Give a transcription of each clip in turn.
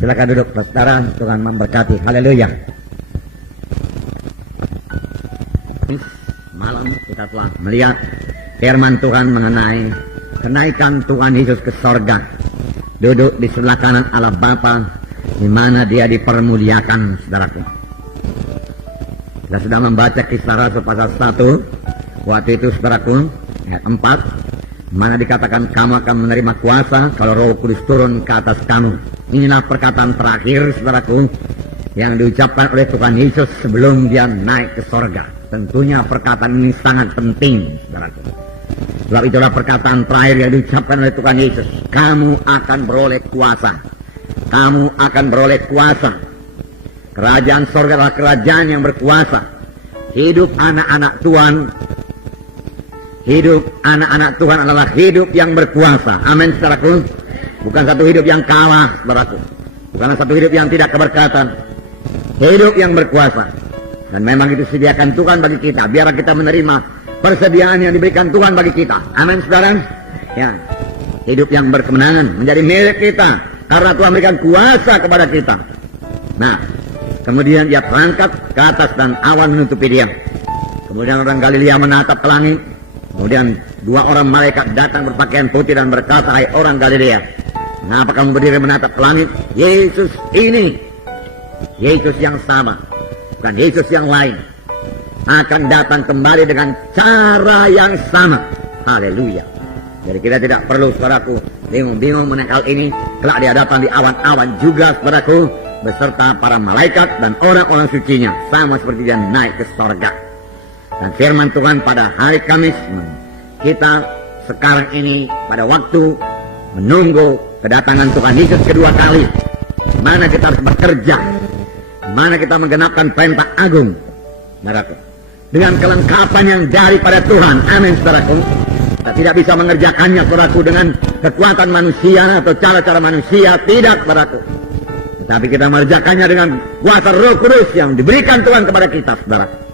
Silakan duduk, saudara. Tuhan memberkati. Haleluya. Malam kita telah melihat firman Tuhan mengenai kenaikan Tuhan Yesus ke sorga, duduk di sebelah kanan Allah Bapa, di mana Dia dipermuliakan, saudaraku. Kita sudah membaca Kisah Rasul pasal 1. Waktu itu, saudaraku, ayat 4, mana dikatakan kamu akan menerima kuasa kalau Roh Kudus turun ke atas kamu. Inilah perkataan terakhir, saudaraku, yang diucapkan oleh Tuhan Yesus sebelum Dia naik ke sorga. Tentunya perkataan ini sangat penting, saudaraku. Sebab itulah perkataan terakhir yang diucapkan oleh Tuhan Yesus. Kamu akan beroleh kuasa. Kamu akan beroleh kuasa. Kerajaan sorga adalah kerajaan yang berkuasa. Hidup anak-anak Tuhan, hidup anak-anak Tuhan adalah hidup yang berkuasa. Amin, saudaraku. Bukan satu hidup yang kalah, saudaraku. Bukan satu hidup yang tidak keberkatan. Hidup yang berkuasa. Dan memang itu sediakan Tuhan bagi kita. Biarlah kita menerima persediaan yang diberikan Tuhan bagi kita. Amin, saudara. Ya, hidup yang berkemenangan menjadi milik kita karena Tuhan memberikan kuasa kepada kita. Nah, kemudian Dia terangkat ke atas dan awan menutupi Dia. Kemudian orang Galilea menatap ke langit. Kemudian dua orang malaikat datang berpakaian putih dan berkata, hai orang Galilea, mengapa kamu berdiri menatap ke langit? Yesus ini, Yesus yang sama, bukan Yesus yang lain, akan datang kembali dengan cara yang sama. Haleluya. Jadi kita tidak perlu, saudaraku, bingung-bingung mengenai hal ini. Kelak Dia datang di awan-awan juga, saudaraku, beserta para malaikat dan orang-orang sucinya, sama seperti Dia naik ke sorga. Dan firman Tuhan pada hari Kamis, kita sekarang ini pada waktu menunggu kedatangan Tuhan Yesus kedua kali, mana kita harus bekerja, mana kita menggenapkan perintah agung, saudaraku, dengan kelengkapan yang daripada Tuhan. Amin, saudaraku. Kita tidak bisa mengerjakannya, saudaraku, dengan kekuatan manusia atau cara-cara manusia, tidak, saudaraku. Tetapi kita mengerjakannya dengan kuasa Roh Kudus yang diberikan Tuhan kepada kita, saudaraku.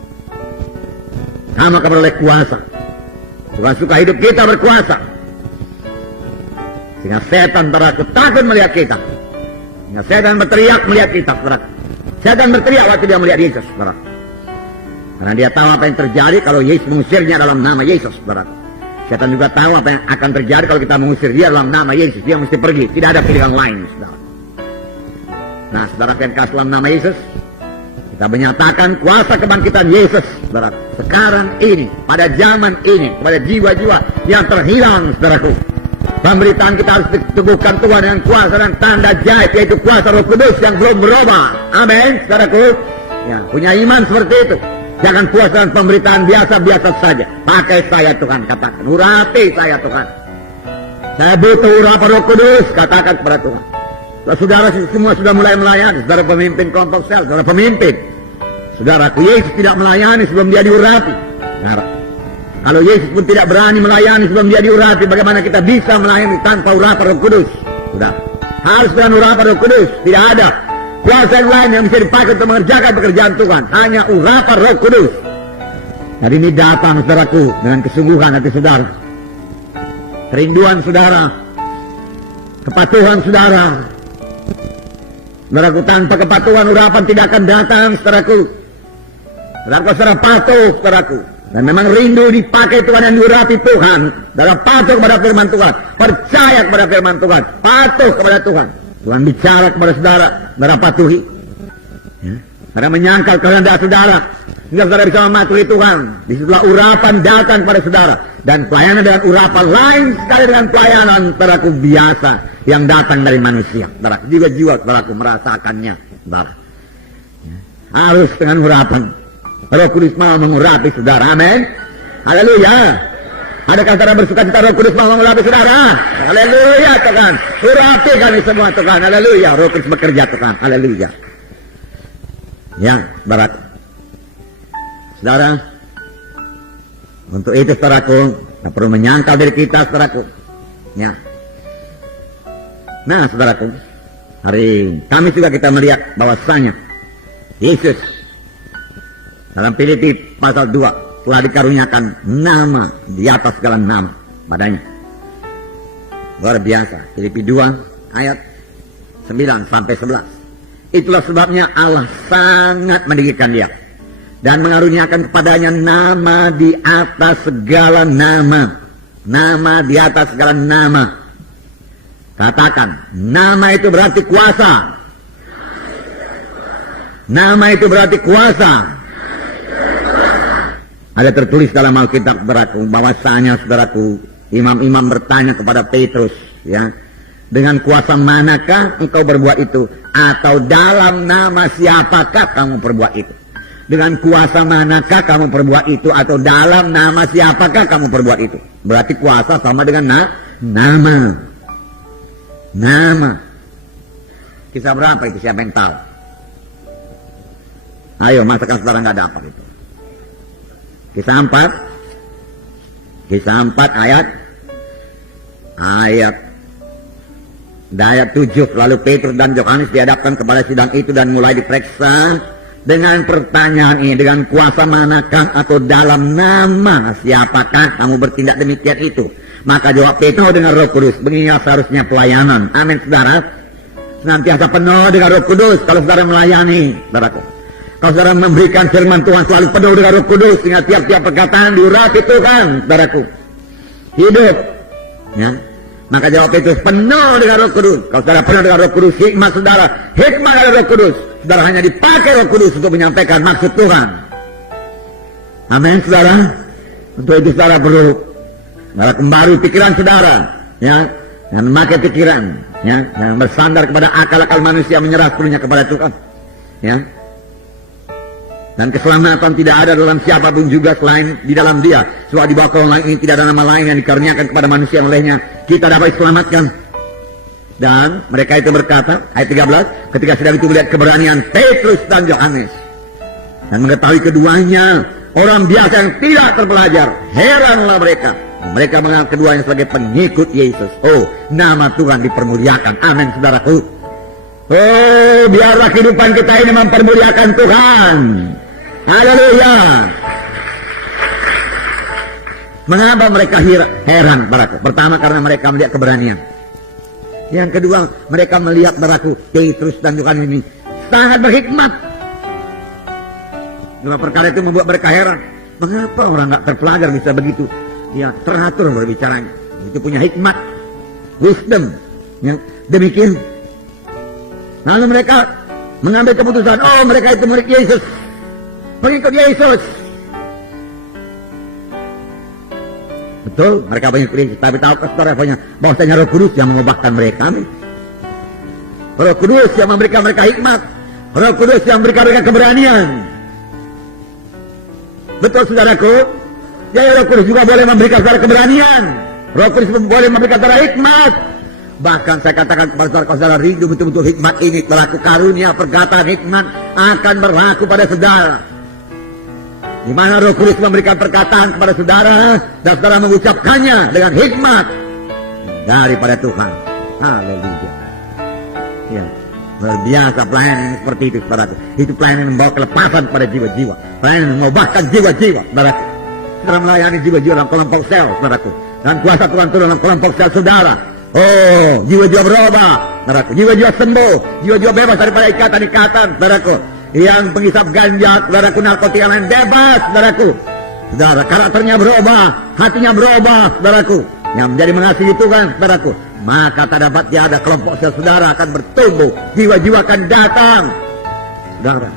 Kamu akan beroleh kuasa. Tuhan suka hidup kita berkuasa, sehingga setan, saudaraku, takut melihat kita. Sehingga setan berteriak melihat kita, saudaraku. Setan berteriak waktu dia melihat Yesus, saudaraku. Karena dia tahu apa yang terjadi kalau Yesus mengusirnya dalam nama Yesus, saudaraku. Setan juga tahu apa yang akan terjadi kalau kita mengusir dia dalam nama Yesus. Dia mesti pergi, tidak ada pilihan lain, saudara. Nah, saudara yang kasih dalam nama Yesus, kita menyatakan kuasa kebangkitan Yesus, saudara. Sekarang ini, pada zaman ini, kepada jiwa-jiwa yang terhilang, saudaraku. Pemberitaan kita harus diteguhkan Tuhan dengan kuasa dan tanda jahit, yaitu kuasa Roh Kudus yang belum berubah. Amin, saudaraku. Ya, punya iman seperti itu. Jangan puas dengan pemberitaan biasa-biasa saja. Pakai saya, Tuhan, katakan. Urapi saya, Tuhan. Saya butuh urapan Roh Kudus, katakan kepada Tuhan. Saudara semua sudah mulai melayani, saudara pemimpin kelompok sel, saudara pemimpin. Saudaraku, Yesus tidak melayani sebelum Dia diurapi. Nah, kalau Yesus pun tidak berani melayani sebelum Dia diurapi, bagaimana kita bisa melayani tanpa urapan Roh Kudus? Sudah, harus dengan urapan Roh Kudus. Tidak ada kuasa yang lain yang bisa dipakai untuk mengerjakan pekerjaan Tuhan. Hanya urapan Roh Kudus. Jadi ini datang, saudaraku, dengan kesungguhan hati saudara, kerinduan saudara, kepatuhan saudara. Saudaraku, tanpa kepatuhan urapan tidak akan datang, saudaraku. Saudaraku, saudara patuh, saudaraku. Dan memang rindu dipakai Tuhan yang diurapi Tuhan. Saudara patuh kepada firman Tuhan. Percaya kepada firman Tuhan. Patuh kepada Tuhan. Tuhan bicara kepada saudara. Saudara patuhi. Ya. Saudara menyangkal kehendak saudara. Sehingga saudara bisa mematuhi Tuhan. Disitulah urapan datang kepada saudara. Dan pelayanan dengan urapan lain sekali dengan pelayanan, saudaraku, biasa yang datang dari manusia. Saudara, jiwa-jiwa, saudaraku, merasakannya. Saudara. Ya. Harus dengan urapan. Roh Kudus mau mengurapi saudara. Amin. Haleluya. Adakah saudara bersuka cita Roh Kudus mau mengurapi saudara? Haleluya, Tuhan. Urapi kami semua, Tuhan. Haleluya. Roh Kudus bekerja, Tuhan. Haleluya. Ya, barat. Saudara, untuk itu, saudaraku, kita perlu menyangkal diri kita, saudaraku. Ya. Nah, saudaraku, hari Kamis juga kita melihat bahwasanya Yesus dalam Filipi pasal 2 telah dikaruniakan nama di atas segala nama padanya. Luar biasa. Filipi 2 ayat 9 sampai 11. Itulah sebabnya Allah sangat meninggikan dia dan mengaruniakan kepadanya nama di atas segala nama. Nama di atas segala nama. Katakan, nama itu berarti kuasa. Nama itu berarti kuasa. Ada tertulis dalam Alkitab, saudaraku, bahwasanya saudaraku, imam-imam bertanya kepada Petrus, ya, dengan kuasa manakah engkau berbuat itu? Atau dalam nama siapakah kamu perbuat itu? Dengan kuasa manakah kamu perbuat itu? Atau dalam nama siapakah kamu perbuat itu? Berarti kuasa sama dengan nama. Nama. Kisah berapa itu? Siapa yang tahu? Ayo, masakan saudara nggak dapat itu. Kisah 4. Kisah 4 ayat 7. Lalu Petrus dan Yohanes dihadapkan kepada sidang itu dan mulai diperiksa dengan pertanyaan ini, dengan kuasa manakah atau dalam nama siapakah kamu bertindak demikian itu? Maka jawab Petrus dengan Roh Kudus. Beginilah seharusnya pelayanan. Amin, saudara. Senantiasa penuh dengan Roh Kudus kalau saudara melayani, saudaraku. Kalau saudara memberikan firman Tuhan selalu penuh dengan Roh Kudus, sehingga tiap-tiap perkataan diurapi Tuhan, saudaraku. Hidup, ya. Maka jawab Petrus, penuh dengan Roh Kudus. Kalau saudara penuh dengan Roh Kudus, hikmat saudara, hikmat dari Roh Kudus. Saudara hanya dipakai Roh Kudus untuk menyampaikan maksud Tuhan. Amin, saudara. Untuk itu saudara perlu kembali pikiran saudara, ya, dan memakai pikiran, ya, yang bersandar kepada akal-akal manusia, menyerah sepenuhnya kepada Tuhan, ya. Dan keselamatan tidak ada dalam siapapun juga selain di dalam Dia. Sebab di bawah kolong langit ini tidak ada nama lain yang dikaruniakan kepada manusia yang olehnya kita dapat diselamatkan. Dan mereka itu berkata, ayat 13, ketika sedang itu melihat keberanian Petrus dan Yohanes dan mengetahui keduanya orang biasa yang tidak terpelajar, heranlah mereka. Mereka menganggap keduanya sebagai pengikut Yesus. Oh, nama Tuhan dipermuliakan. Amin, saudaraku. Oh, biarlah kehidupan kita ini mempermuliakan Tuhan. Haleluya. Mengapa mereka heran, saudaraku? Pertama, karena mereka melihat keberanian. Yang kedua, mereka melihat, saudaraku, Petrus dan Yohanes ini sangat berhikmat. Dua perkara itu membuat mereka heran. Mengapa orang nggak terpelajar bisa begitu? Ya, teratur berbicaranya. Itu punya hikmat, wisdom, yang demikian. Lalu mereka mengambil keputusan, oh, mereka itu murid Yesus, pengikut Yesus. Betul, mereka pengikut Yesus. Tapi tahukah saudara bahwasanya Roh Kudus yang mengubahkan mereka? Roh Kudus yang memberikan mereka hikmat, Roh Kudus yang memberikan mereka keberanian. Betul, saudaraku. Jadi Roh Kudus juga boleh memberikan saudara keberanian. Roh Kudus boleh memberikan saudara hikmat. Bahkan saya katakan kepada saudara, rindu betul-betul hikmat ini, berlaku karunia perkataan hikmat akan berlaku pada saudara. Di mana Roh Kudus memberikan perkataan kepada saudara dan saudara mengucapkannya dengan hikmat daripada Tuhan. Haleluya. Ya, luar biasa pelayanan ini seperti itu, saudara. Itu pelayanan yang membawa kelepasan pada jiwa-jiwa. Pelayanan yang mengubahkan jiwa-jiwa, saudara. Saudara melayani jiwa-jiwa dalam kelompok sel, saudaraku. Dan kuasa Tuhan turun dalam kelompok sel saudara. Oh, jiwa-jiwa berubah, saudaraku. Jiwa-jiwa sembuh, jiwa-jiwa bebas daripada ikatan-ikatan, saudaraku. Yang penghisap ganja, saudaraku, narkotika lain bebas, saudaraku. Saudara, karakternya berubah, hatinya berubah, saudaraku. Yang menjadi mengasihi Tuhan, saudaraku. Maka tak dapat tiada kelompok sel saudara akan bertumbuh, jiwa-jiwa akan datang, saudara.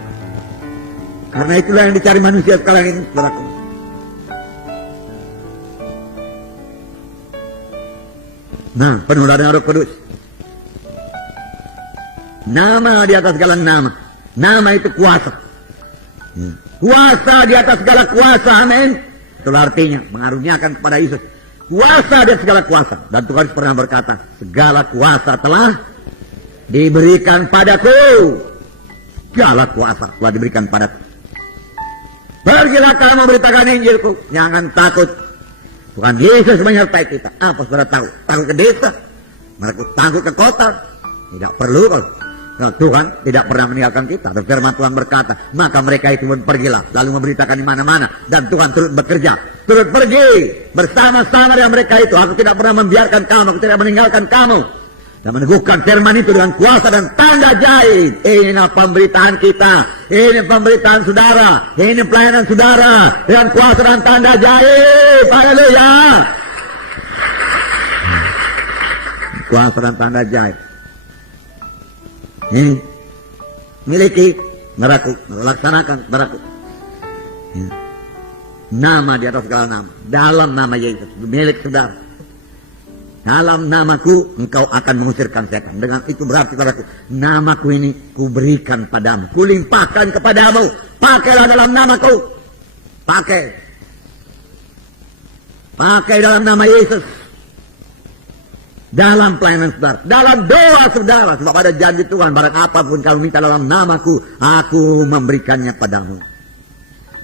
Karena itulah yang dicari manusia sekarang ini, saudaraku. Nah, penuh dengan Roh Kudus. Nama di atas segala nama. Nama itu kuasa. Kuasa di atas segala kuasa. Amin. Itulah artinya mengaruniakan kepada Yesus kuasa di atas segala kuasa. Dan Tuhan pernah berkata, segala kuasa telah diberikan padaku. Segala kuasa telah diberikan padaku. Pergilah kamu beritakan Injilku. Jangan takut. Tuhan Yesus menyertai kita. Apa saudara tahu? Takut ke desa, mereka takut ke kota. Tidak perlu. Kalau Tuhan tidak pernah meninggalkan kita. Dan firman Tuhan berkata, maka mereka itu pergilah, lalu memberitakan di mana-mana. Dan Tuhan turut bekerja, turut pergi bersama-sama dengan mereka itu. Aku tidak pernah membiarkan kamu, aku tidak meninggalkan kamu. dan meneguhkan firman itu dengan kuasa dan tanda jahit. Inilah pemberitaan kita, ini pemberitaan saudara, ini pelayanan saudara dengan kuasa dan tanda jahit. Haleluya. Kuasa dan tanda jahit ini miliki saudaraku, laksanakan saudaraku. Nama di atas segala nama, dalam nama Yesus milik saudara. Dalam namaku engkau akan mengusirkan setan. Dengan itu berarti saudaraku, namaku ini kuberikan padamu, kulimpahkan kepadamu. Pakailah dalam namaku, pakai dalam nama Yesus, dalam pelayanan saudara, dalam doa saudara. Sebab ada janji Tuhan, barang apapun kau minta dalam namaku, aku memberikannya padamu.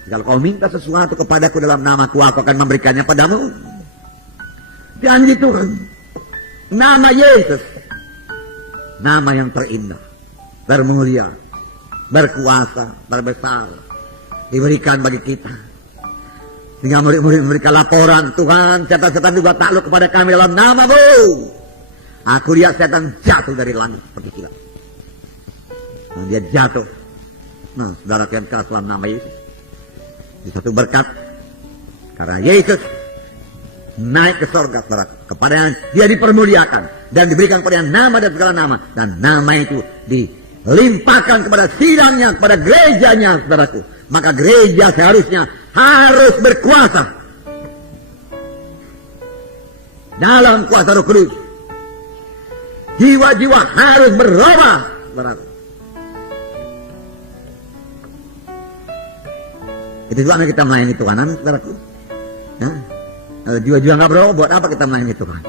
Kalau kau minta sesuatu kepadaku dalam namaku, aku akan memberikannya padamu. Janji Tuhan. Nama Yesus, nama yang terindah, bermulia, berkuasa, berbesar, diberikan bagi kita. Sehingga murid-murid memberikan laporan, Tuhan, setan-setan juga takluk kepada kami dalam namamu. Aku lihat setan jatuh dari langit seperti kilat. Nah, dia jatuh. Nah, saudara yang keras dalam nama Yesus. Di satu berkat, karena Yesus naik ke sorga, saudara, kepada dia dipermuliakan dan diberikan kepada nama dan segala nama, dan nama itu dilimpahkan kepada sidangnya, kepada gerejanya, saudaraku. Maka gereja seharusnya harus berkuasa dalam kuasa Roh Kudus. Jiwa-jiwa harus berubah, saudaraku. Itu sebabnya kita melayani Tuhan, saudaraku. Nah, kalau jiwa-jiwa nggak berubah, buat apa kita melayani Tuhan?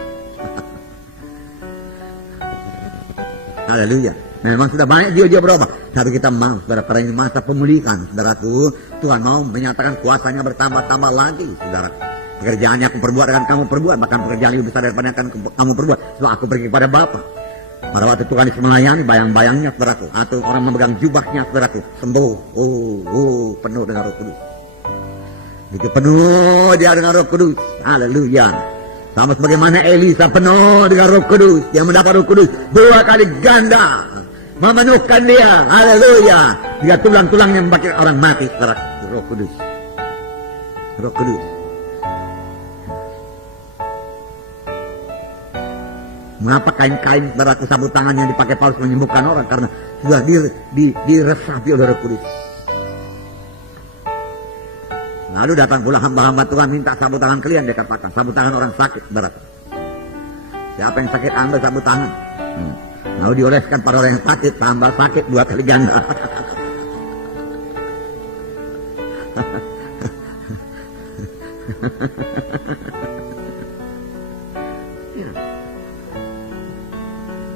Haleluya. Memang sudah banyak jiwa-jiwa berubah, tapi kita mau, saudara, karena ini masa pemulihan, saudaraku. Tuhan mau menyatakan kuasanya bertambah-tambah lagi, saudara. Pekerjaan yang aku perbuat akan kamu perbuat, bahkan pekerjaan lebih besar daripada yang akan kamu perbuat. Sebab aku pergi kepada Bapa. Pada waktu Tuhan Yesus melayani, bayang-bayangnya, saudaraku, atau orang memegang jubahnya, saudaraku, sembuh. Penuh dengan Roh Kudus. Itu penuh dia dengan Roh Kudus. Haleluya. Sama sebagaimana Elisa penuh dengan Roh Kudus, dia mendapat Roh Kudus 2 kali ganda, memenuhkan dia. Haleluya. Dia tulang-tulangnya membakar orang mati, saudara. Roh Kudus. Roh Kudus. Mengapa kain-kain, saudaraku, sabut tangan yang dipakai Paulus menyembuhkan orang? Karena sudah diresapi oleh Roh Kudus. Lalu datang pula hamba-hamba Tuhan minta sabut tangan kalian, dia katakan sabut tangan orang sakit, saudaraku. Siapa yang sakit ambil sabut tangan. Lalu dioleskan pada orang yang sakit, tambah sakit 2 kali ganda.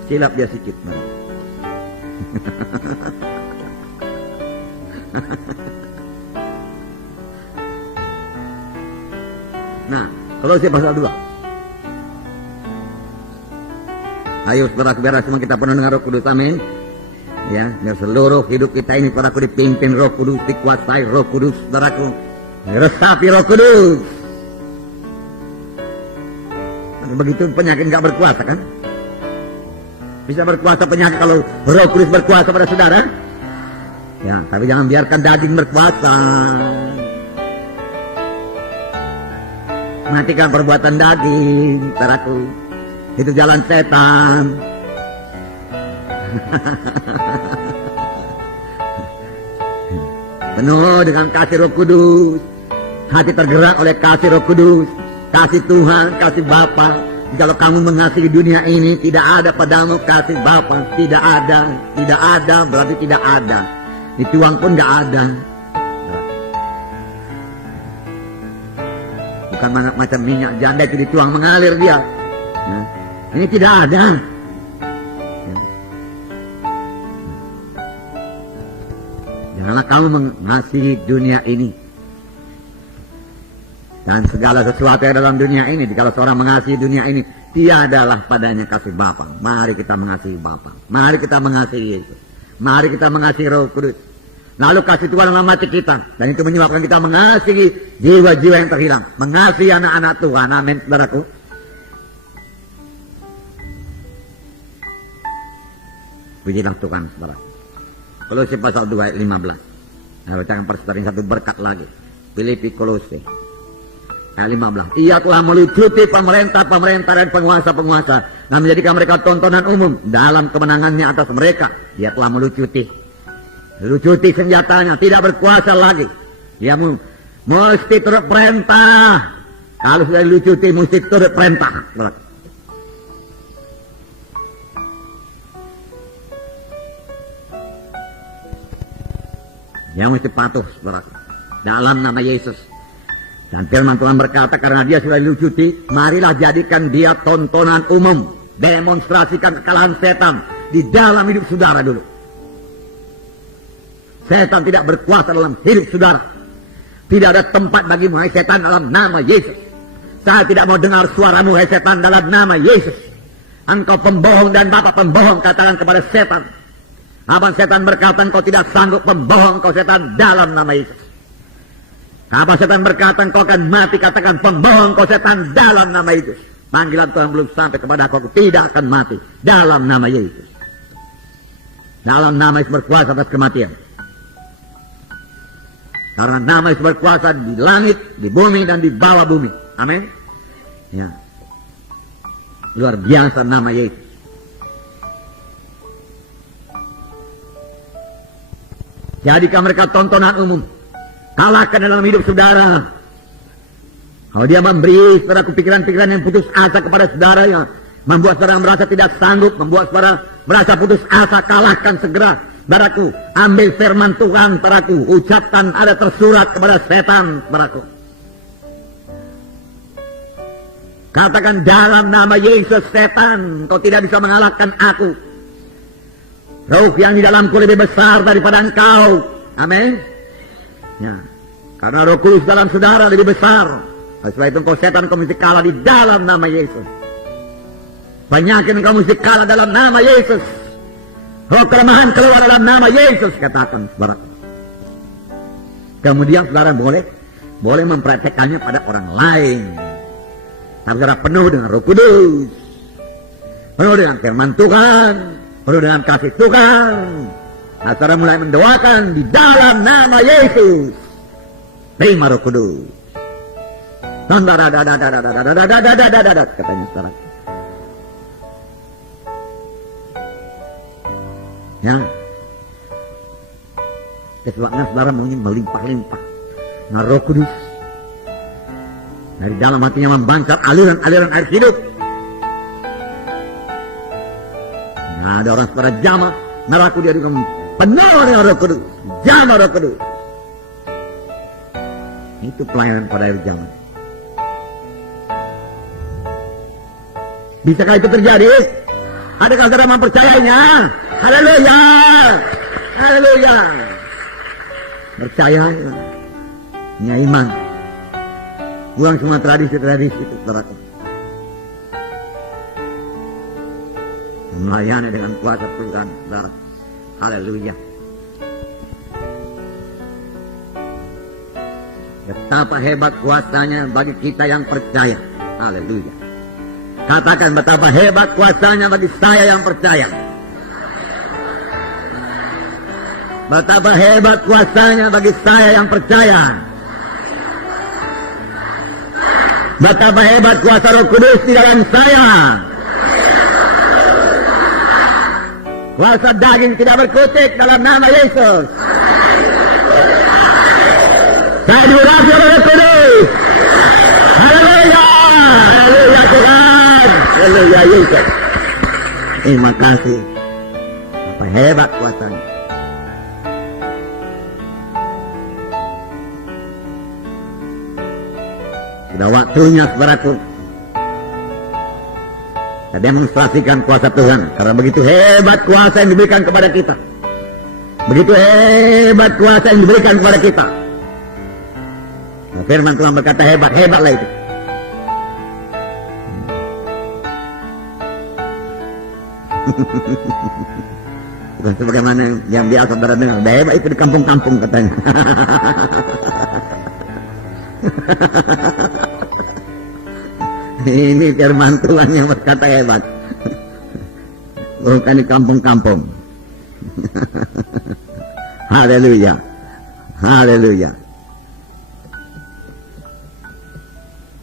Silap dia sikit. Nah, Kolose pasal 2. Ayo saudaraku, biar semua kita penuh dengan Roh Kudus, amin. Ya, biar seluruh hidup kita ini, saudaraku, dipimpin Roh Kudus, dikuasai Roh Kudus, saudaraku, diresapi Roh Kudus. Begitu penyakit nggak berkuasa, kan? Bisa berkuasa penyakit kalau Roh Kudus berkuasa pada saudara. Ya, tapi jangan biarkan daging berkuasa. Matikan perbuatan daging, saudaraku. Itu jalan setan. Penuh dengan kasih Roh Kudus. Hati tergerak oleh kasih Roh Kudus. Kasih Tuhan, kasih Bapa. Kalau kamu mengasihi dunia ini, tidak ada padamu kasih Bapa. Tidak ada, berarti tidak ada. Dituang pun tidak ada. Bukan macam minyak janda itu dituang mengalir dia. Nah, ini tidak ada. Janganlah kamu mengasihi dunia ini dan segala sesuatu yang dalam dunia ini. Kalau seorang mengasihi dunia ini, tiadalah padanya kasih Bapa. Mari kita mengasihi Bapa. Mari kita mengasihi Yesus. Mari kita mengasihi Roh Kudus. Lalu kasih Tuhan dalam hati kita. Dan itu menyebabkan kita mengasihi jiwa-jiwa yang terhilang. Mengasihi anak-anak Tuhan. Amin, saudaraku. Pujilah Tuhan, saudara. Kolose pasal 2 ayat 15. Nah, bacakan persaudara satu berkat lagi. Filipi Kolose ayat 15. Ia telah melucuti pemerintah-pemerintah dan penguasa-penguasa dan menjadikan mereka tontonan umum dalam kemenangannya atas mereka. Ia telah melucuti senjatanya, tidak berkuasa lagi. Dia mesti turut perintah. Kalau sudah dilucuti mesti turut perintah. Dia mesti patuh, saudara, dalam nama Yesus. Dan firman Tuhan berkata, karena dia sudah dilucuti, marilah jadikan dia tontonan umum. Demonstrasikan kekalahan setan di dalam hidup saudara dulu. Setan tidak berkuasa dalam hidup saudara. Tidak ada tempat bagimu, hai setan, dalam nama Yesus. Saya tidak mau dengar suaramu, hai setan, dalam nama Yesus. Engkau pembohong dan bapak pembohong, katakan kepada setan. Abang setan berkata, engkau tidak sanggup, pembohong kau setan, dalam nama Yesus. Apa setan berkata engkau akan mati, katakan pembohong kau setan, dalam nama Yesus. Panggilan Tuhan belum sampai kepada aku tidak akan mati, dalam nama Yesus. Dalam nama Yesus berkuasa atas kematian. Karena nama Yesus berkuasa di langit, di bumi, dan di bawah bumi. Amin. Ya. Luar biasa nama Yesus. Jadikan mereka tontonan umum. Kalahkan dalam hidup saudara. Kalau dia memberi saudara pikiran-pikiran yang putus asa kepada saudara, yang membuat saudara merasa tidak sanggup, membuat saudara merasa putus asa, kalahkan segera. Saudaraku, ambil firman Tuhan, saudaraku, ucapkan ada tersurat kepada setan, saudaraku. Katakan dalam nama Yesus, setan, kau tidak bisa mengalahkan aku. Roh yang di dalamku lebih besar daripada engkau. Amin. Ya. Karena Roh Kudus dalam saudara lebih besar. Setelah itu engkau setan, kau mesti kalah di dalam nama Yesus. Penyakit engkau mesti kalah dalam nama Yesus. Roh kelemahan keluar dalam nama Yesus, katakan saudara. Kemudian saudara boleh mempraktekannya pada orang lain. Tapi saudara penuh dengan Roh Kudus, penuh dengan firman Tuhan, penuh dengan kasih Tuhan. Nah, saudara mulai mendoakan di dalam nama Yesus. Terima Roh Kudus. Katanya saudara. Ya. Sebabnya saudara maunya melimpah-limpah. Nah, Roh Kudus dari dalam hatinya membangkar aliran-aliran air hidup. Nah, ada orang saudara jamaah neraku dia juga penuh dengan Roh Kudus. Jamaah Roh Kudus. Itu pelayanan pada akhir zaman. Bisakah itu terjadi? Adakah saudara mempercayainya? Haleluya. Haleluya. Percaya. Ini iman. Buang semua tradisi-tradisi itu, saudaraku. Melayani dengan kuasa Tuhan, saudara. Haleluya. Betapa hebat kuasanya bagi kita yang percaya. Haleluya. Katakan betapa hebat kuasanya bagi saya yang percaya. Betapa hebat kuasanya bagi saya yang percaya. Betapa hebat kuasa Roh Kudus di dalam saya. Kuasa daging tidak berkutik dalam nama Yesus. Saya diurapi oleh Roh Kudus. Haleluya. Haleluya Tuhan. Haleluya Yesus. Terima kasih. Apa hebat kuasanya. Sudah waktunya saudaraku kita demonstrasikan kuasa Tuhan. Karena begitu hebat kuasa yang diberikan kepada kita. Begitu hebat kuasa yang diberikan kepada kita. Nah, firman Tuhan berkata hebat, hebatlah itu. Bukan sebagaimana yang biasa saudara dengar. Udah hebat itu di kampung-kampung katanya. Ini firman Tuhan yang berkata hebat. Bukan di kampung-kampung. Haleluya. Haleluya.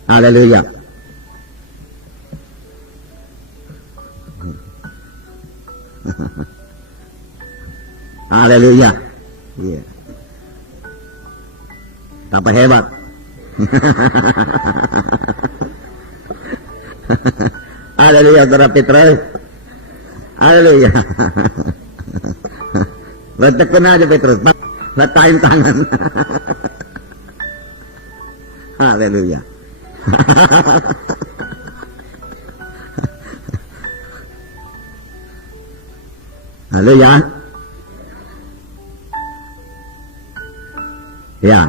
Haleluya. Haleluya. Iya. Tambah hebat. Haleluya, Saudara Petrus. Haleluya. Letakkan aja Petrus, letakkan tangan. Haleluya. Haleluya. Ya.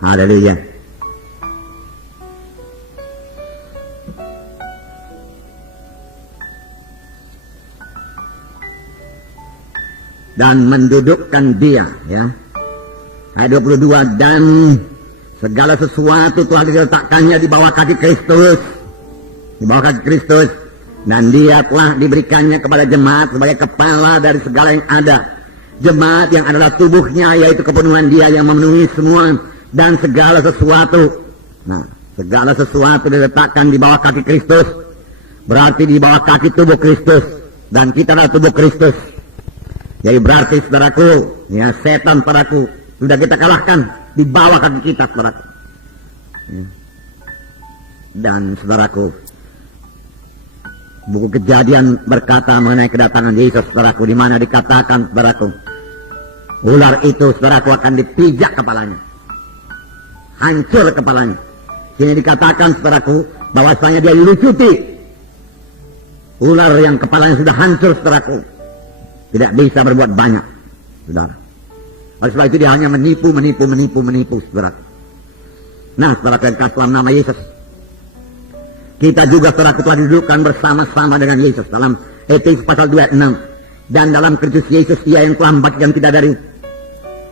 Haleluya. Dan mendudukkan dia, ya. Ayat 22, dan segala sesuatu telah diletakkannya di bawah kaki Kristus. Di bawah kaki Kristus. Dan dia telah diberikannya kepada jemaat sebagai kepala dari segala yang ada. Jemaat yang adalah tubuhnya, yaitu kepenuhan dia yang memenuhi semua dan segala sesuatu. Nah, segala sesuatu diletakkan di bawah kaki Kristus. Berarti di bawah kaki tubuh Kristus. Dan kita adalah tubuh Kristus. Jadi berarti saudaraku, ya setan saudaraku, sudah kita kalahkan di bawah kaki kita saudaraku. Ya. Dan saudaraku, buku Kejadian berkata mengenai kedatangan Yesus saudaraku, di mana dikatakan saudaraku, ular itu saudaraku akan dipijak kepalanya, hancur kepalanya. Sini dikatakan saudaraku, bahwasanya dia dilucuti. Ular yang kepalanya sudah hancur saudaraku, tidak bisa berbuat banyak, saudara. Oleh sebab itu dia hanya menipu, saudara. Nah, saudara yang kasih dalam nama Yesus, kita juga saudara telah didudukkan bersama-sama dengan Yesus dalam Efesus pasal 2 ayat 6. Dan dalam Kristus Yesus ia yang telah membangkitkan kita dari,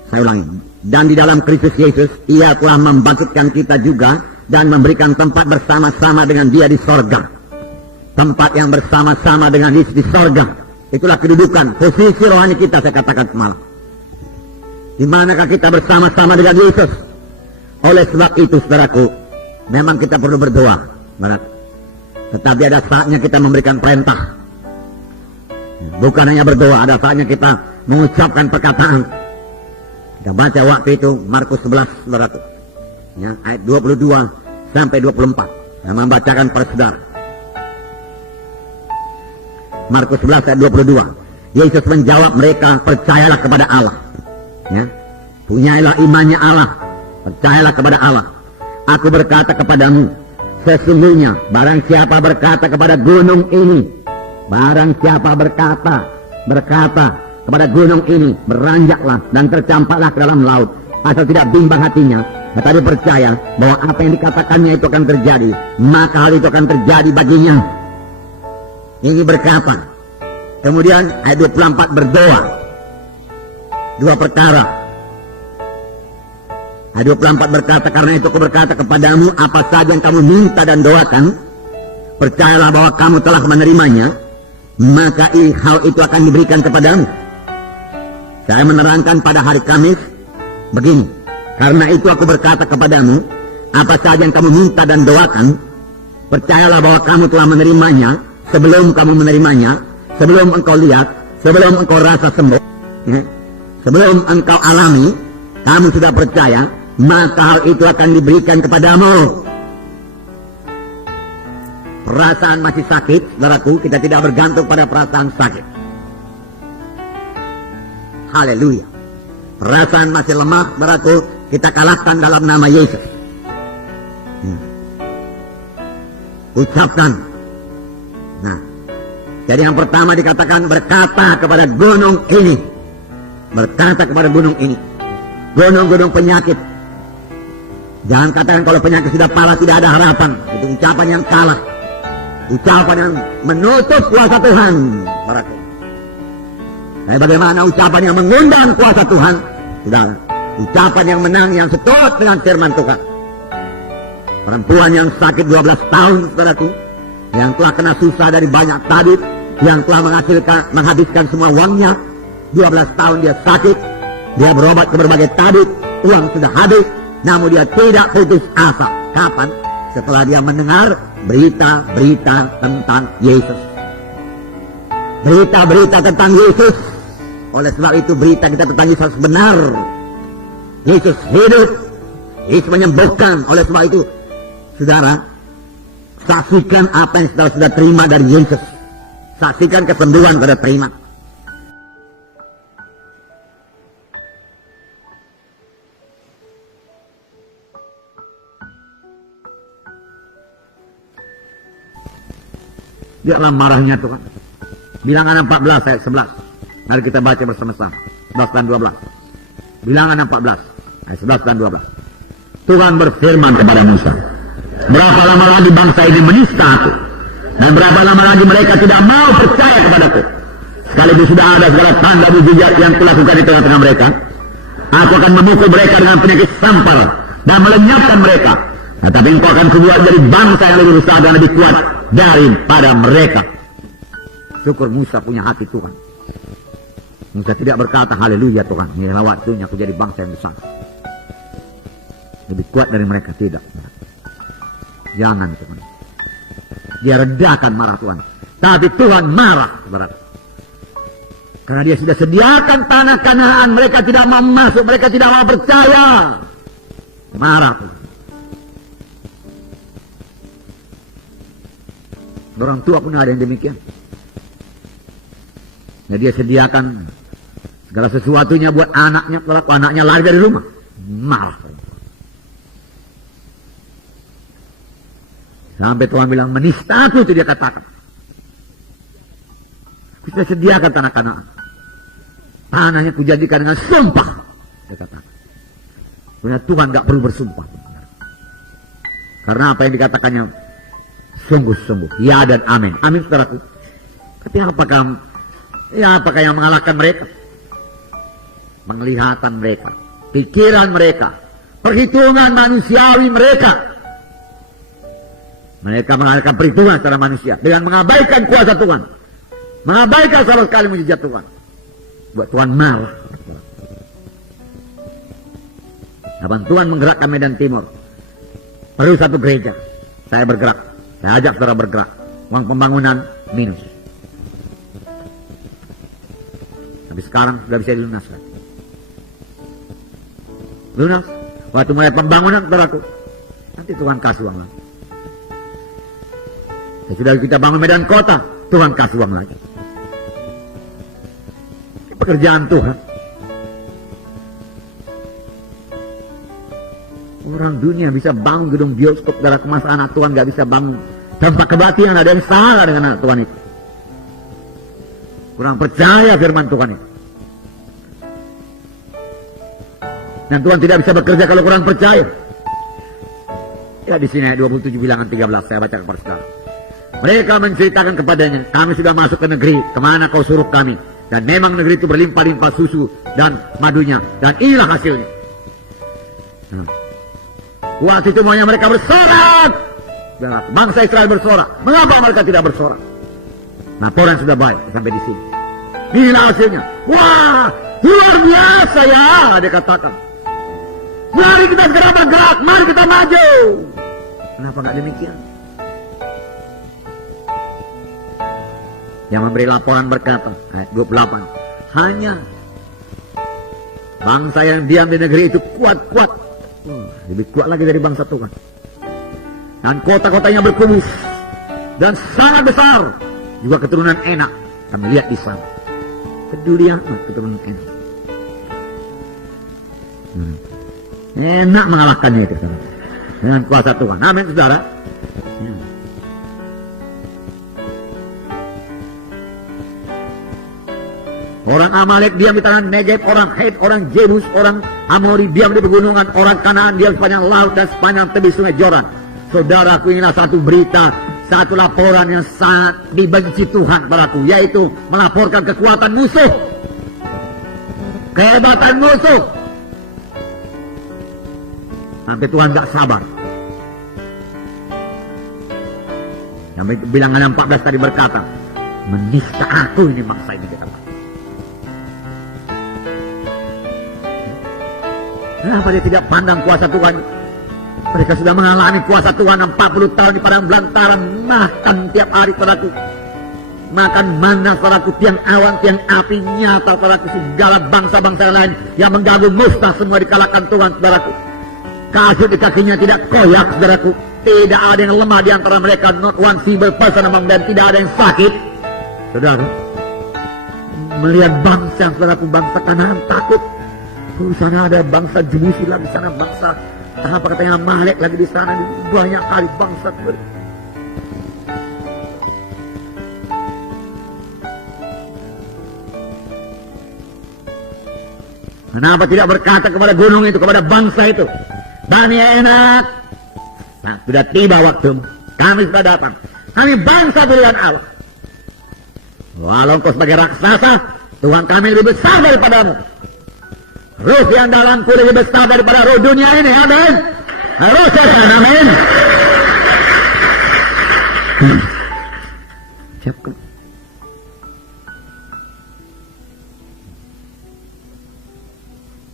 saya ulangi, dan di dalam Kristus Yesus ia telah membangkitkan kita juga dan memberikan tempat bersama-sama dengan dia di sorga. Tempat yang bersama-sama dengan Yesus di sorga. Itulah kedudukan, posisi rohani kita, saya katakan semalam. Di manakah kita bersama-sama dengan Yesus? Oleh sebab itu, saudaraku, memang kita perlu berdoa. Tetapi ada saatnya kita memberikan perintah. Bukan hanya berdoa, ada saatnya kita mengucapkan perkataan. Kita baca waktu itu, Markus 11, saudaraku. Ya, ayat 22 sampai 24. Saya membacakan pada saudara. Markus 11 ayat 22. Yesus menjawab mereka, percayalah kepada Allah. Ya. Punyailah imannya Allah. Percayalah kepada Allah. Aku berkata kepadamu, sesungguhnya barang siapa berkata kepada gunung ini, barang siapa berkata kepada gunung ini, beranjaklah dan tercampaklah ke dalam laut, asal tidak bimbang hatinya, tetapi percaya bahwa apa yang dikatakannya itu akan terjadi, maka hal itu akan terjadi baginya. Ini berkata. Kemudian ayat 24 berdoa. Dua perkara. Ayat 24 berkata, karena itu aku berkata kepadamu, apa saja yang kamu minta dan doakan, percayalah bahwa kamu telah menerimanya, maka hal itu akan diberikan kepadamu. Saya menerangkan pada hari Kamis begini, karena itu aku berkata kepadamu, apa saja yang kamu minta dan doakan, percayalah bahwa kamu telah menerimanya. Sebelum kamu menerimanya, sebelum engkau lihat, sebelum engkau rasa sembuh, sebelum engkau alami, kamu sudah percaya, maka hal itu akan diberikan kepadamu. Perasaan masih sakit, saudaraku, kita tidak bergantung pada perasaan sakit. Haleluya. Perasaan masih lemah, saudaraku, kita kalahkan dalam nama Yesus. Ucapkan. Nah, jadi yang pertama dikatakan berkata kepada gunung ini. Berkata kepada gunung ini. Gunung-gunung penyakit. Jangan katakan kalau penyakit sudah parah tidak ada harapan. Itu ucapan yang salah. Ucapan yang menutup kuasa Tuhan. Tapi bagaimana ucapan yang mengundang kuasa Tuhan? Sudah. Ucapan yang menang, yang setut dengan firman Tuhan. Perempuan yang sakit 12 tahun, saudaraku, yang telah kena susah dari banyak tabib, yang telah menghabiskan semua uangnya, 12 tahun dia sakit, dia berobat ke berbagai tabib, uang sudah habis, namun dia tidak putus asa. Kapan? Setelah dia mendengar berita-berita tentang Yesus. Berita-berita tentang Yesus. Oleh sebab itu berita kita tentang Yesus benar. Yesus hidup, Yesus menyembuhkan. Oleh sebab itu, saudara, saksikan apa yang saudara sudah terima dari Yesus. Saksikan kesembuhan pada terima. Lihatlah marahnya Tuhan. Bilangan 14 ayat 11. Mari kita baca bersama-sama. 11 dan 12. Bilangan 14 ayat 11 dan 12. Tuhan berfirman kepada Musa, berapa lama lagi bangsa ini menista aku, dan berapa lama lagi mereka tidak mau percaya kepadaku, sekaligus sudah ada segala tanda mukjizat yang kulakukan di tengah-tengah mereka. Aku akan memukul mereka dengan penyakit sampar dan melenyapkan mereka. Tetapi engkau akan kubuat jadi bangsa yang lebih besar dan lebih kuat daripada mereka. Syukur Musa punya hati Tuhan. Musa tidak berkata haleluya Tuhan, inilah waktunya aku jadi bangsa yang besar, lebih kuat dari mereka. Tidak. Jangan Tuhan. Dia redakan marah Tuhan. Tapi Tuhan marah, saudara. Karena dia sudah sediakan tanah Kanaan, mereka tidak mau masuk, mereka tidak mau percaya. Marah Tuhan. Orang tua pun ada yang demikian. Nah, dia sediakan segala sesuatunya buat anaknya, kalau anaknya lari dari rumah, marah. Sampai Tuhan bilang, menista aku, itu dia katakan. Kita sediakan tanah Kanaan. Tanahnya kujadikan dengan sumpah, dia katakan. Karena Tuhan gak perlu bersumpah. Karena apa yang dikatakannya sungguh-sungguh, ya dan amin. Amin, saudaraku. Tapi apakah yang mengalahkan mereka? Penglihatan mereka, pikiran mereka, perhitungan manusiawi mereka. Mereka mengadakan perhitungan secara manusia dengan mengabaikan kuasa Tuhan, mengabaikan sama sekali mujizat Tuhan. Buat Tuhan marah. Kapan Tuhan menggerakkan Medan Timur, perlu satu gereja, saya bergerak, saya ajak saudara bergerak. Uang pembangunan minus. Tapi sekarang sudah bisa dilunaskan. Lunas. Waktu mulai pembangunan, saudaraku, nanti Tuhan kasih uang lagi. Sudah kita bangun medan kota, Tuhan kasih uang lagi. Pekerjaan Tuhan. Orang dunia bisa bangun gedung bioskop, darah kemas anak Tuhan gak bisa bangun. Tanpa kebatian, ada yang salah dengan anak Tuhan itu. Kurang percaya firman Tuhan itu. Dan Tuhan tidak bisa bekerja kalau kurang percaya. Ya di sini ayat 27 bilangan 13 saya baca kepada sekarang. Mereka menceritakan kepadanya, kami sudah masuk ke negeri kemana kau suruh kami, dan memang negeri itu berlimpah-limpah susu dan madunya, dan inilah hasilnya. Waktu itu maunya mereka bersorak. Bangsa Israel bersorak. Mengapa mereka tidak bersorak? Laporan sudah baik sampai di sini. Inilah hasilnya. Wah, luar biasa ya, dia katakan. Mari kita segera bergerak, mari kita maju. Kenapa nggak demikian? Yang memberi laporan berkata, ayat 28, hanya bangsa yang diam di negeri itu kuat-kuat, lebih kuat lagi dari bangsa Tuhan. Dan kota-kotanya berkumis dan sangat besar. Juga keturunan Enak kami lihat di sana. Peduli amat keturunan Enak. Enak mengalahkannya itu dengan kuasa Tuhan. Amin, saudara. Orang Amalek diam di tangan Negeb, orang Het, orang Jebus, orang Amori diam di pegunungan, orang Kanaan diam sepanjang laut dan sepanjang tepi sungai Jordan. Saudaraku, inilah satu berita, satu laporan yang sangat dibenci Tuhan padaku, yaitu melaporkan kekuatan musuh, kehebatan musuh. Sampai Tuhan gak sabar. Sampai bilangan 14 tadi berkata, menista aku ini bangsa ini, kata. Kenapa dia tidak pandang kuasa Tuhan? Mereka sudah mengalami kuasa Tuhan 40 tahun di padang belantaran, makan tiap hari saudaraku. Makan mana saudaraku, tiang awan, tiang api nyata saudaraku. Segala bangsa-bangsa lain yang mengganggu musnah semua dikalahkan Tuhan saudaraku. Kasut di kakinya tidak koyak saudaraku. Tidak ada yang lemah di antara mereka. Not one single person among them. Tidak ada yang sakit. Saudara, melihat bangsa saudaraku, bangsa Kanaan takut. Di sana ada bangsa Jebusi lagi, di sana bangsa apa katanya Amalek lagi di sana, banyak kali bangsa. Kenapa tidak berkata kepada gunung itu, kepada bangsa itu, Bani Enak, nah, sudah tiba waktu, kami sudah datang, kami bangsa pilihan Allah. Walau kau sebagai raksasa, Tuhan kami lebih besar daripadamu. Ruh yang dalamku lebih besar daripada ruh dunia ini. Amin. Harus katakan amin.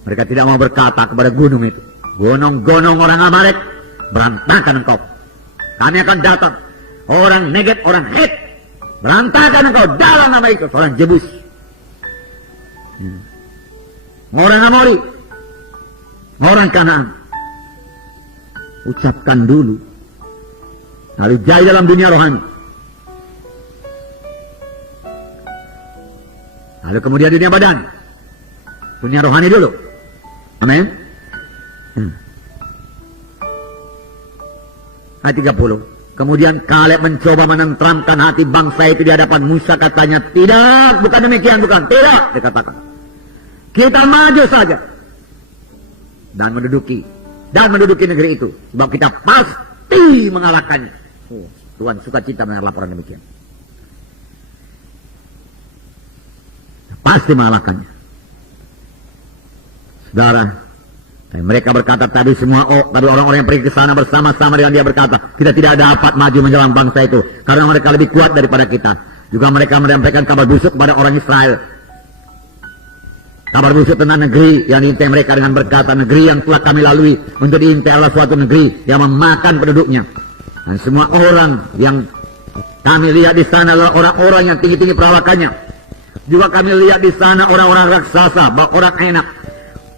Mereka tidak mau berkata kepada gunung itu, gunung-gunung orang Amalek, berantakan engkau. Kami akan datang. Orang Negeb, orang Het, berantakan engkau dalam nama itu. Orang Jebus, orang Amori, orang Kanaan. Ucapkan dulu. Lalu jaya dalam dunia rohani. Lalu kemudian dunia badan. Dunia rohani dulu. Amin. Ayat 30. Kemudian Kaleb mencoba menenteramkan hati bangsa itu di hadapan Musa. Katanya, tidak, bukan demikian, bukan. Tidak, dikatakan. Kita maju saja dan menduduki negeri itu, sebab kita pasti mengalahkannya. Tuhan sukacita mendengar laporan demikian. Pasti mengalahkannya. Saudara, dan mereka berkata tadi orang-orang yang pergi ke sana bersama-sama dengan dia berkata, kita tidak dapat maju menyerang bangsa itu karena mereka lebih kuat daripada kita. Juga mereka menyampaikan kabar busuk kepada orang Israel. Kabar busuk tentang negeri yang diintai mereka dengan berkata, negeri yang telah kami lalui untuk diintai adalah suatu negeri yang memakan penduduknya. Dan semua orang yang kami lihat di sana adalah orang-orang yang tinggi-tinggi perawakannya. Juga kami lihat di sana orang-orang raksasa, orang enak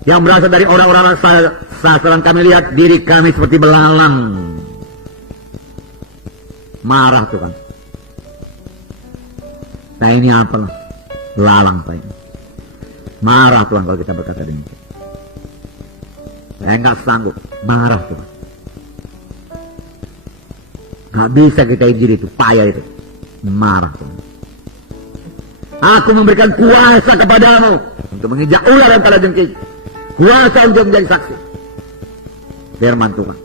yang berasal dari orang-orang raksasa. Dan kami lihat diri kami seperti belalang. Marah Tuhan. Nah ini apa? Belalang Pak ini. Marah Tuhan kalau kita berkata demikian. Saya nggak sanggup. Marah Tuhan. Nggak bisa kita izin itu, payah itu. Marah Tuhan. Aku memberikan kuasa kepadamu untuk menginjak ular dan kalajengking. Kuasa untuk menjadi saksi. Firman Tuhan.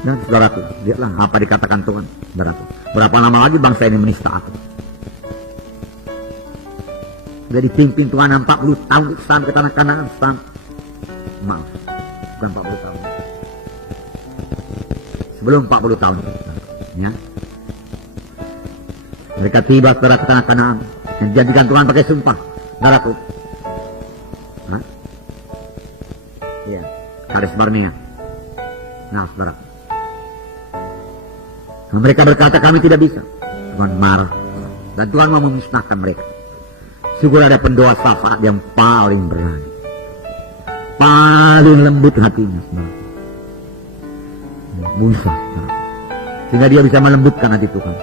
Dan saudaraku, lihatlah apa dikatakan Tuhan. Saudaraku, berapa lama lagi bangsa ini menista aku. Sudah dipimpin Tuhan 40 tahun sampai ke tanah Kanaan. Maaf, bukan 40 tahun. Sebelum 40 tahun. Ya. Mereka tiba saudara ke tanah Kanaan. Yang dijadikan Tuhan pakai sumpah. Saudaraku. Hah? Iya. Kades Barnea. Nah saudara. Nah, mereka berkata kami tidak bisa. Tuhan marah. Dan Tuhan mau memusnahkan mereka. Syukur ada pendoa syafaat yang paling berani. Paling lembut hatinya. Musa. Sehingga dia bisa melembutkan hati Tuhan.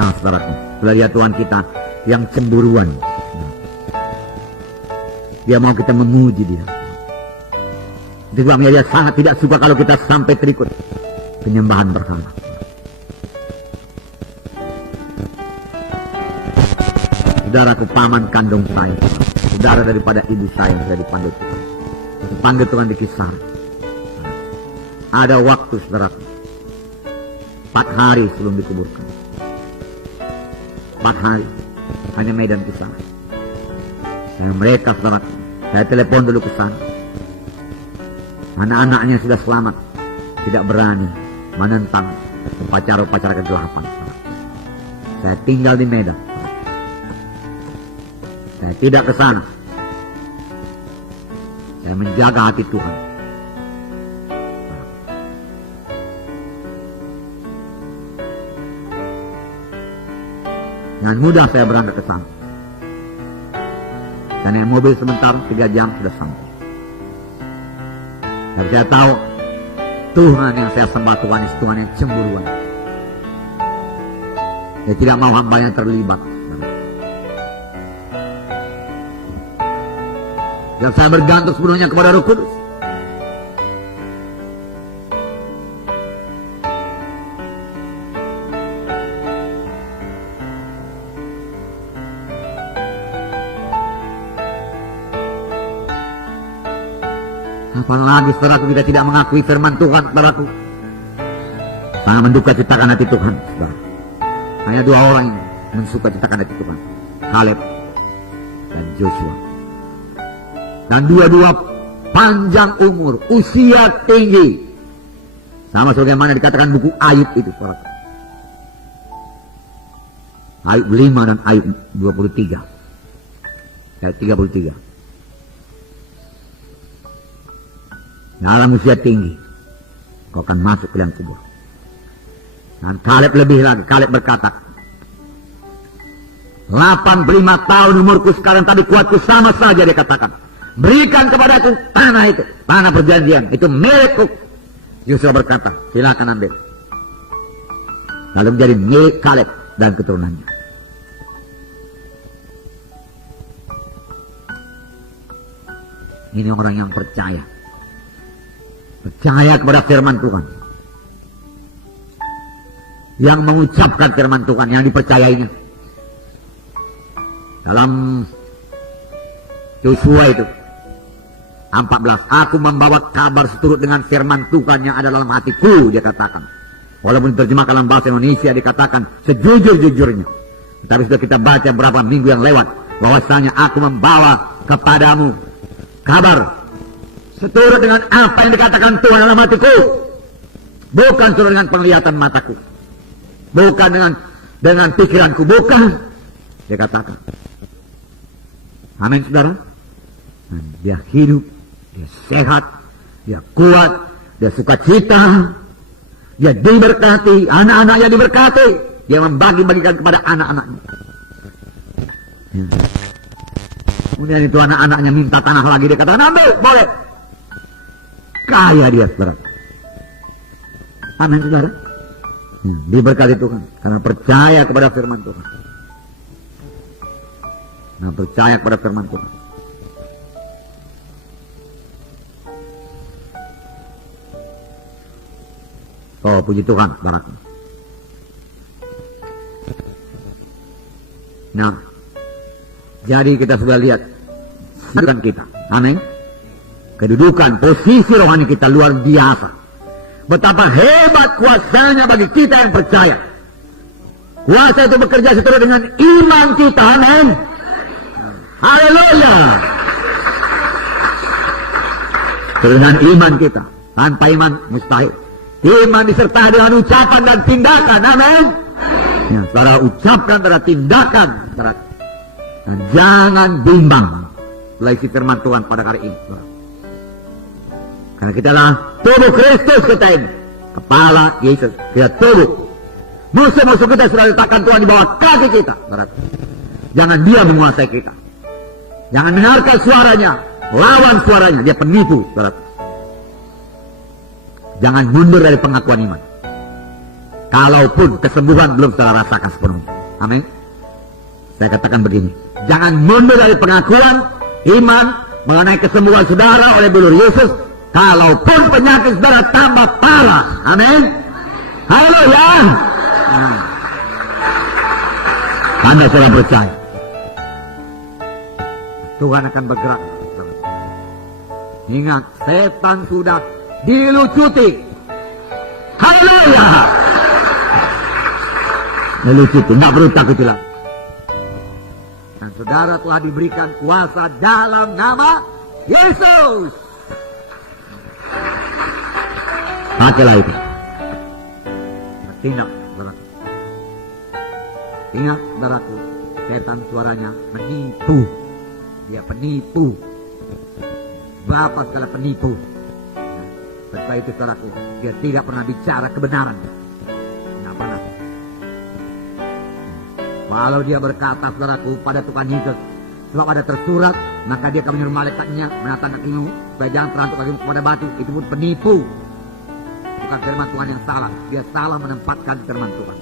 Nah saudaraku, sudah lihat Tuhan kita yang cemburuan. Dia mau kita memuji dia. Sebabnya dia sangat tidak suka kalau kita sampai terikut penyembahan berhala. Saudaraku, paman kandung saya, saudara daripada ibu saya yang sudah dipanggil Tuhan. Dipanggil Tuhan di Kisah. Ada waktu saudaraku, 4 hari sebelum dikuburkan. 4 hari hanya medan Kisah. Dan mereka saudaraku, saya telepon dulu ke sana. Anak-anaknya sudah selamat, tidak berani menentang upacara-upacara kegelapan. Saya tinggal di Medan. Saya tidak ke sana. Saya menjaga hati Tuhan. Dengan mudah saya berangkat ke sana. Saya naik mobil sebentar, 3 jam sudah sampai. Dan saya tahu Tuhan yang saya sembah, Tuhan itu Tuhan yang cemburuan. Dia tidak mau hamba yang terlibat. Dan saya bergantung sepenuhnya kepada Roh Kudus. Apalagi saudaraku kita tidak mengakui firman Tuhan saudaraku, sangat menduka citakan hati Tuhan saudara. Hanya 2 orang yang mensuka citakan hati Tuhan, Kaleb dan Joshua. Dan dua-dua panjang umur, usia tinggi, sama sebagaimana dikatakan buku Ayub itu saudara. Ayub 5 dan Ayub 23 ayat 33. Dalam usia tinggi kau akan masuk ke dalam kubur. Dan Kaleb lebih lagi. Kaleb berkata, 85 tahun umurku sekarang, tapi kuatku sama saja. Dia katakan, berikan kepadaku tanah itu, tanah perjanjian, itu milikku. Yosua berkata, silakan ambil. Lalu menjadi milik Kaleb dan keturunannya. Ini orang yang percaya kepada firman Tuhan, yang mengucapkan firman Tuhan, yang dipercayainya. Dalam Yosua itu 14, aku membawa kabar seturut dengan firman Tuhan yang ada dalam hatiku, dia katakan. Walaupun diterjemahkan dalam bahasa Indonesia dikatakan sejujur-jujurnya, tetapi sudah kita baca beberapa minggu yang lewat bahwasanya aku membawa kepadamu kabar seturut dengan apa yang dikatakan Tuhan dalam hatiku, bukan seturut dengan penglihatan mataku, bukan dengan pikiranku, bukan. Dia katakan, amin saudara. Dan dia hidup, dia sehat, dia kuat, dia sukacita, dia diberkati, anak-anaknya diberkati, dia membagi-bagikan kepada anak-anaknya. Kemudian itu anak-anaknya minta tanah lagi, dia katakan ambil, boleh. Kaya dia saudara. Amin saudara. Diberkati Tuhan karena percaya kepada firman Tuhan. Nah, percaya kepada firman Tuhan. Oh, puji Tuhan saudara. Nah, jadi kita sudah lihat kedudukan kita. Amin. Kedudukan, posisi rohani kita luar biasa. Betapa hebat kuasanya bagi kita yang percaya. Kuasa itu bekerja seturut dengan iman kita. Amin. Haleluya. Dengan iman kita. Tanpa iman mustahil. Iman disertai dengan ucapan dan tindakan. Amin. Ya, saudara ucapkan pada tindakan. Saudara. Dan jangan bimbang oleh isi firman Tuhan pada hari ini. Saudara. Karena kita adalah tubuh Kristus kita ini. Kepala Yesus. Kita tubuh. Musuh-musuh kita sudah letakkan Tuhan di bawah kaki kita. Jangan dia menguasai kita. Jangan dengarkan suaranya. Lawan suaranya. Dia penipu. Jangan mundur dari pengakuan iman. Kalaupun kesembuhan belum saudara rasakan sepenuhnya. Amin. Saya katakan begini. Jangan mundur dari pengakuan iman mengenai kesembuhan saudara oleh bulur Yesus. Kalaupun penyakit saudara tambah parah. Amin. Haleluya. Anda sudah percaya. Tuhan akan bergerak. Ingat, setan sudah dilucuti. Haleluya. Dilucuti, tidak perlu takut lagi. Dan saudara telah diberikan kuasa dalam nama Yesus. Pakailah itu. Tindak, saudaraku. Ingat, saudaraku, setan suaranya menipu. Dia penipu. Bapak adalah penipu. Setelah itu saudaraku, dia tidak pernah bicara kebenaran. Tidak pernah. Kalau dia berkata saudaraku pada Tuhan Yesus, sebab ada tersurat, maka dia akan menyuruh malaikatnya menatang kakimu supaya jangan terantuk kakimu kepada batu. Itu pun penipu. Bukan firman Tuhan yang salah. Dia salah menempatkan firman Tuhan.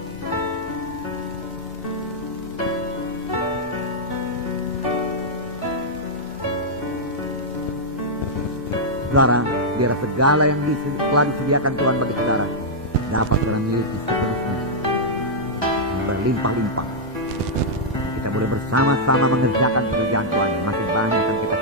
Saudara, biar segala yang telah disediakan Tuhan bagi saudara dapat saudara miliki seterusnya berlimpah-limpah. Kita boleh bersama-sama mengerjakan pekerjaan Tuhan. Masih banyak yang kita